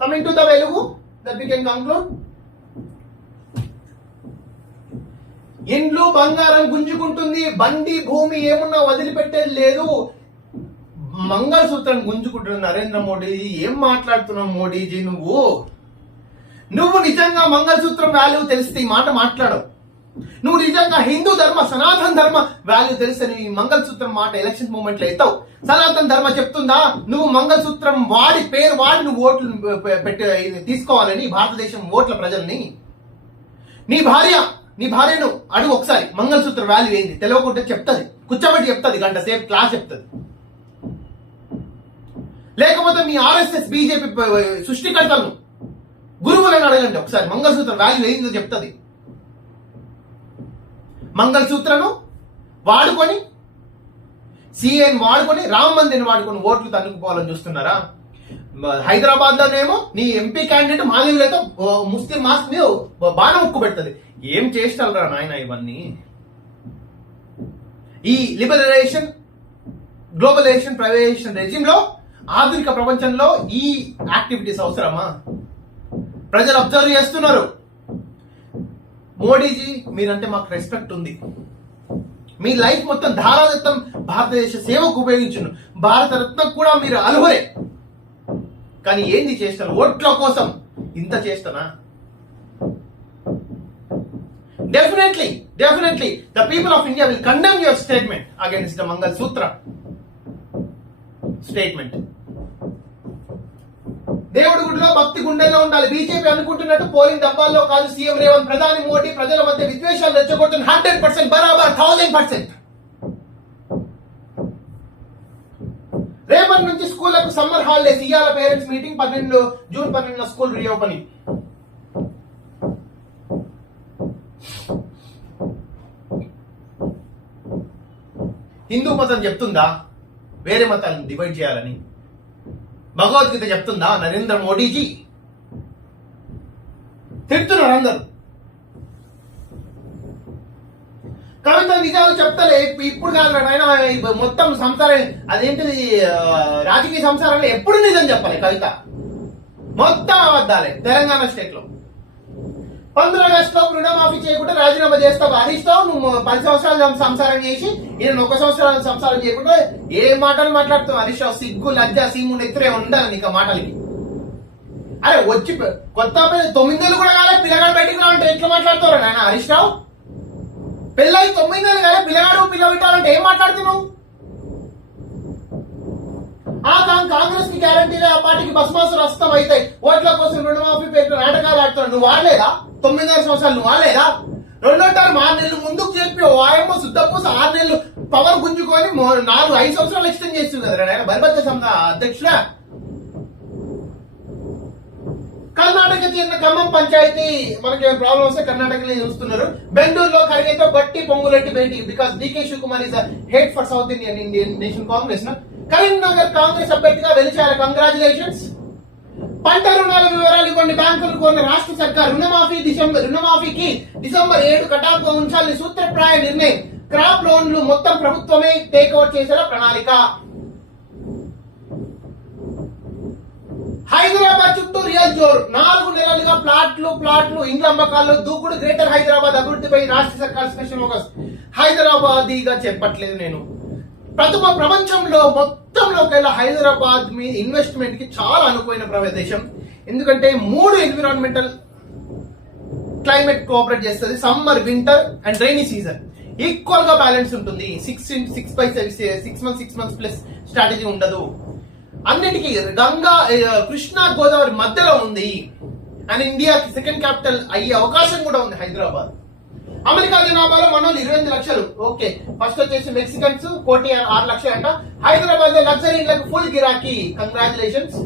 Coming to the Velugu, that we can conclude. ఇండ్లు బంగారం గుంజుకుంటుంది, బండి భూమి ఏమున్నా వదిలిపెట్టేది లేదు. మంగళసూత్రం గుంజుకుంటున్న నరేంద్ర మోడీజీ. ఏం మాట్లాడుతున్నావు మోడీజీ నువ్వు నిజంగా మంగళసూత్రం వాల్యూ తెలిస్తే ఈ మాట మాట్లాడవు. నువ్వు నిజంగా హిందూ ధర్మ సనాతన ధర్మ వాల్యూ తెలిస్తే నీ మంగళసూత్రం మాట ఎలక్షన్ మూమెంట్ లో ఎత్తావు. సనాతన ధర్మ చెప్తుందా నువ్వు మంగళసూత్రం పేరు వాడి నువ్వు ఓట్లు తీసుకోవాలని భారతదేశం ఓట్ల ప్రజల్ని? నీ భార్యను అడుగు ఒకసారి మంగళసూత్ర వాల్యూ ఏంది తెలియకుంటే చెప్తుంది, కూర్చోబెట్టి చెప్తుంది, గంట సేపు క్లాస్ చెప్తుంది. లేకపోతే మీ ఆర్ఎస్ఎస్ బీజేపీ సృష్టికర్తలను గురువులను అడగండి ఒకసారి మంగళసూత్రం వాల్యూ ఏందో చెప్తుంది. మంగళసూత్రను వాడుకొని సిఏని వాడుకొని రామ మందిని వాడుకొని ఓట్లు తన్నుకుపోవాలని చూస్తున్నారా? హైదరాబాద్ లోనేమో నీ ఎంపీ క్యాండిడేట్ మాధవీలతో ముస్లిం మాస్ మీద బాణం ముక్కు పెడుతుంది. ఏం చేస్తారా నాయన ఇవన్నీ? ఈ లిబరలైజేషన్, గ్లోబలైజేషన్, ప్రైవేటైజేషన్ రెజిమ్ లో ఆధునిక ప్రపంచంలో ఈ యాక్టివిటీస్ అవసరమా? ప్రజలు అబ్జర్వ్ చేస్తున్నారు. మోడీజీ మీరంటే మాకు రెస్పెక్ట్ ఉంది. మీ లైఫ్ మొత్తం ధారాదత్తం భారతదేశ సేవకు ఉపయోగించును. భారతరత్న కూడా మీరు అర్హులే. కానీ ఏంది చేస్తారు? ఓట్ల కోసం ఇంత చేస్తానా? Definitely the people of India will condemn your statement against the mangalsutra statement. దేవుడి గుడిలో భక్తి గుండెల్లో ఉండాలి. బీజేపీ అనుకుంటున్నట్టు పోలింగ్ డబ్బాల్లో కాదు. సీఎం రేవంత్, ప్రధాని మోడీ ప్రజల మధ్య విద్వేషాలు రెచ్చగొడుతున్న 100% బరాబర్ 1000%. రేపటి నుంచి స్కూళ్లకు సమ్మర్ హాలిడేస్. ఇవాళ parents meeting, June 12 school reopening. Hindu మతం చెప్తుందా వేరే మతాలను డివైడ్ చేయాలని? భగవద్గీత చెప్తుందా? నరేంద్ర మోడీజీ తిడుతున్నారు అందరు. కవిత నిజాలు చెప్తలే ఇప్పుడు కాదు ఆయన మొత్తం సంసారం అదేంటిది రాజకీయ సంసారంలో ఎప్పుడు నిజం చెప్పలే కవిత. మొత్తం అబద్ధాలే. తెలంగాణ స్టేట్ లో 15 ఆగస్టులో రుణమాఫీ చేయకుండా రాజీనామా చేస్తావు. హరీష్ రావు నువ్వు 10 సంవత్సరాలు సంసారం చేసి ఈయన 1 సంవత్సరాలు సంసారం చేయకుండా ఏ మాటలు మాట్లాడుతావు హరీష్ రావు? సిగ్గు, లజ్జ, సీము నెత్తురే ఉండాలి నీకు మాటలకి. అరే వచ్చి కొత్త 9 నెలలు కూడా కాలే పిల్లగాడు బయటికి రావంటే ఎట్లా మాట్లాడుతావు నాయన హరీష్ రావు? పెళ్ళై 9 నెలలు కాలే పిల్లగాడు పిల్ల పెట్టాలంటే ఏం మాట్లాడుతున్నావు? కాంగ్రెస్ కి గ్యారంటీగా ఆ పార్టీకి బస్మాసులు వస్తాం అవుతాయి. ఓట్ల కోసం రుణమాఫీ పేరు నాటకాలు ఆడుతున్నాడు. నువ్వు వాడలేదా? 9 సంవత్సరాలు నువ్వు వాడలేదా? 2వ టర్మ్ 6 నెలలు ముందుకు చెప్పి వాయమ్మ శుద్ధపూస 6 నెలలు పవర్ గుంజుకొని 5 సంవత్సరాలు ఎక్స్టెండ్ చేస్తుంది కదా ఆయన బలబద్ధ అధ్యక్షుడా. కర్ణాటక చెందిన ఖమ్మం పంచాయతీ మనకి ఏమైనా ప్రాబ్లం వస్తే కర్ణాటకలో చూస్తున్నారు. బెంగళూరులో ఖరీదైతే బట్టి పొంగులెట్టి బయటి because D K Shivakumar is head for South Indian nation Congress. Karimnagar Congress అభ్యర్థిగా వెలిచారు. కంగ్రాచులేషన్స్. పంట రుణాల వివరాలు ఇవ్వండి. బ్యాంకులు కోరిన రాష్ట్ర సర్కార్ రుణమాఫీకి డిసెంబర్ 7 కటాఫ్గా ఉంచాలని సూత్రప్రాయ నిర్ణయం. క్రాప్ లోన్లు మొత్తం ప్రభుత్వమే టేక్ఓవర్ చేసేలా ప్రణాళిక. హైదరాబాద్ చుట్టూ రియల్ జోరు. 4 నెలలుగా ప్లాట్లు ఇండ్ల అమ్మకాల్లో దూకుడు. గ్రేటర్ హైదరాబాద్ అభివృద్ధిపై రాష్ట్ర సర్కార్ స్పెషల్ ఫోకస్. హైదరాబాదీగా చెప్పట్లేదు నేను. ప్రపంచంలో మొత్తంలోకెల్లా హైదరాబాద్ మీ ఇన్వెస్ట్మెంట్ కి చాలా అనుకూలమైన ప్రదేశం. ఎందుకంటే 3 ఎన్విరాన్మెంటల్ క్లైమేట్ కోఆపరేట్ చేస్తుంది. Summer, winter and rainy season equal గా బ్యాలెన్స్ ఉంటుంది. 6 మంత్స్ ప్లస్ స్ట్రాటజీ ఉండదు. అన్నిటికీ గంగా, కృష్ణా, గోదావరి మధ్యలో ఉంది. అండ్ ఇండియాకి సెకండ్ క్యాపిటల్ అయ్యే అవకాశం కూడా ఉంది హైదరాబాద్. అమెరికా జనాభాలో మనోళ్ళు 28 లక్షలు. ఓకే, ఫస్ట్ వచ్చేసి మెక్సికన్స్ 1.6 లక్షలు అంట. హైదరాబాద్ లో లగ్జరీ ఇళ్లకు ఫుల్ గిరాకీ. కంగ్రాచులేషన్స్.